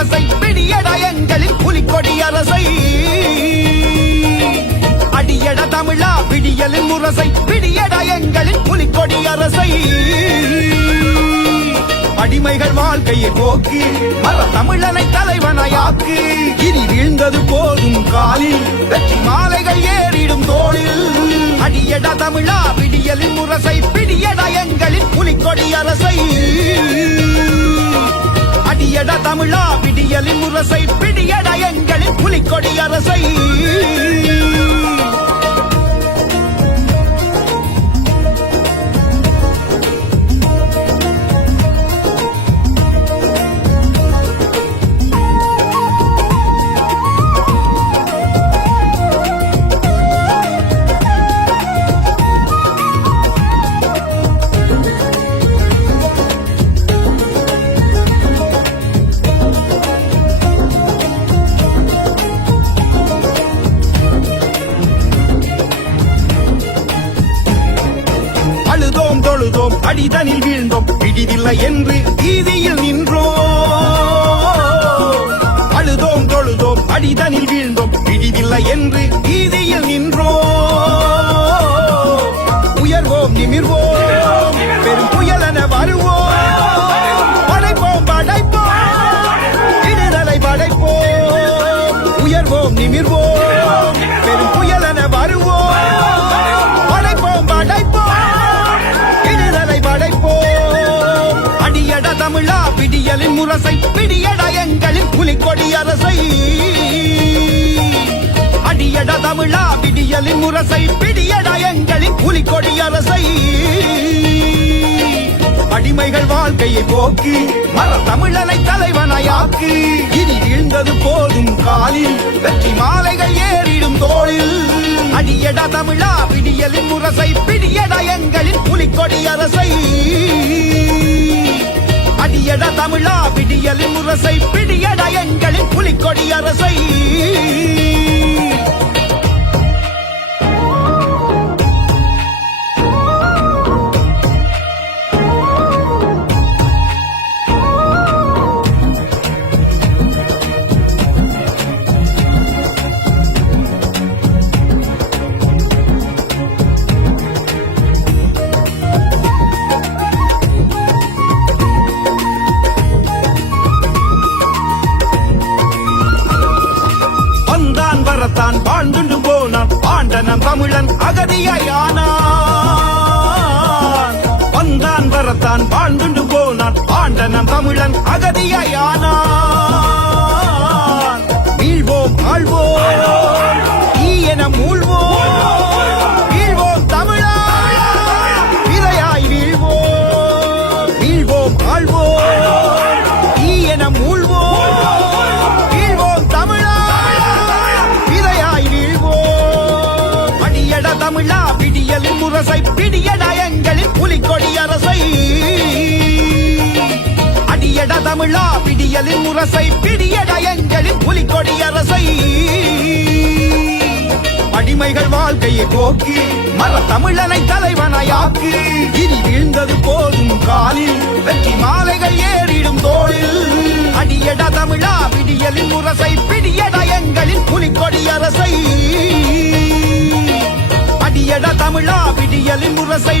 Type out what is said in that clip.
முரசை பிடியடா எங்களின் புலிக்கொடி அரசை. அடியட தமிழா விடியலின் முரசை பிடியடா எங்களின் புலிக்கொடி அரசை. அடிமைகள் வாழ்க்கையை போக்கி மர தமிழனை தலைவனாயாக்கு. இனி வீழ்ந்தது போதும் காலில் வெற்றி மாலைகள் ஏறிடும் தோளில். அடியடா தமிழா விடியலின் முரசை பிடியடா எங்களின் புலிக்கொடி அரசை. அடியடா தமிழா விடியலின் முரசை பிடியடா எங்களின் புலிக்கொடி அரசை. தொழுதோம் அடிதனில் வீழ்ந்தோம் பிடிதில்லை என்று வீதியில் நின்றோம். அழுதோம் தொழுதோம் அடிதனில் வீழ்ந்தோம் பிடிதில்லை என்று வீதியில் நின்றோம். உயர்வோம் நிமிர்வோம் பெரும் புயலென வருவோம். படைப்போம் படைப்போம் விடுதலை படைப்போம். உயர்வோம் நிமிர்வோம் பெரும் புயலென வருவோம். அடியடா தமிழா விடியலின் முரசை பிடியடா எங்களின் புலிக்கொடி அரசை. அடியடா தமிழா விடியலின் முரசை பிடியடா எங்களின் புலிக்கொடி அரசை. அடிமைகள் வாழ்க்கையை போக்கி மர தமிழனை தலைவனாயாக்கு. இனி வீழ்ந்தது போதும் காலில் வெற்றி மாலைகள் ஏறிடும் தோளில். அடியடா தமிழா விடியலின் முரசை பிடியடா எங்களின் புலிக்கொடி அரசை. அடியடா தமிழா விடியலின் முரசை பிடியடா எங்களின் புலிக்கொடி அரசை. தான் வாழ்ந்துண்டு போனான் ஆண்டனம் தமிழன் அகதியானான். வந்தான் வரத்தான் வாழ்ந்துண்டு போனான் ஆண்டனம் தமிழன் அகதியானான். வீழ்வோம் ஆழ்வோம் ஈயன மூழ்வோம். வீழ்வோம் தமிழா விதையாய் வீழ்வோம். வீழ்வோம் ஆழ்வோம் ஈயன மூழ்வோம். தமிழா விடியலின் முரசை பிடியடா எங்களின் புலிக்கொடி அரசை. அடியடா தமிழா விடியலின் முரசை பிடியடா எங்களின் புலிக்கொடி அரசை. அடிமைகள் வாழ்க்கையை போக்கி மர தமிழனை தலைவனாயாக்கு. இனி வீழ்ந்தது போதும் காலில் வெற்றி மாலைகள் ஏறிடும் தோளில். அடியடா தமிழா விடியலின் முரசை பிடியடா எங்களின் புலிக்கொடி அரசை. அடியடா தமிழா விடியலின் முரசை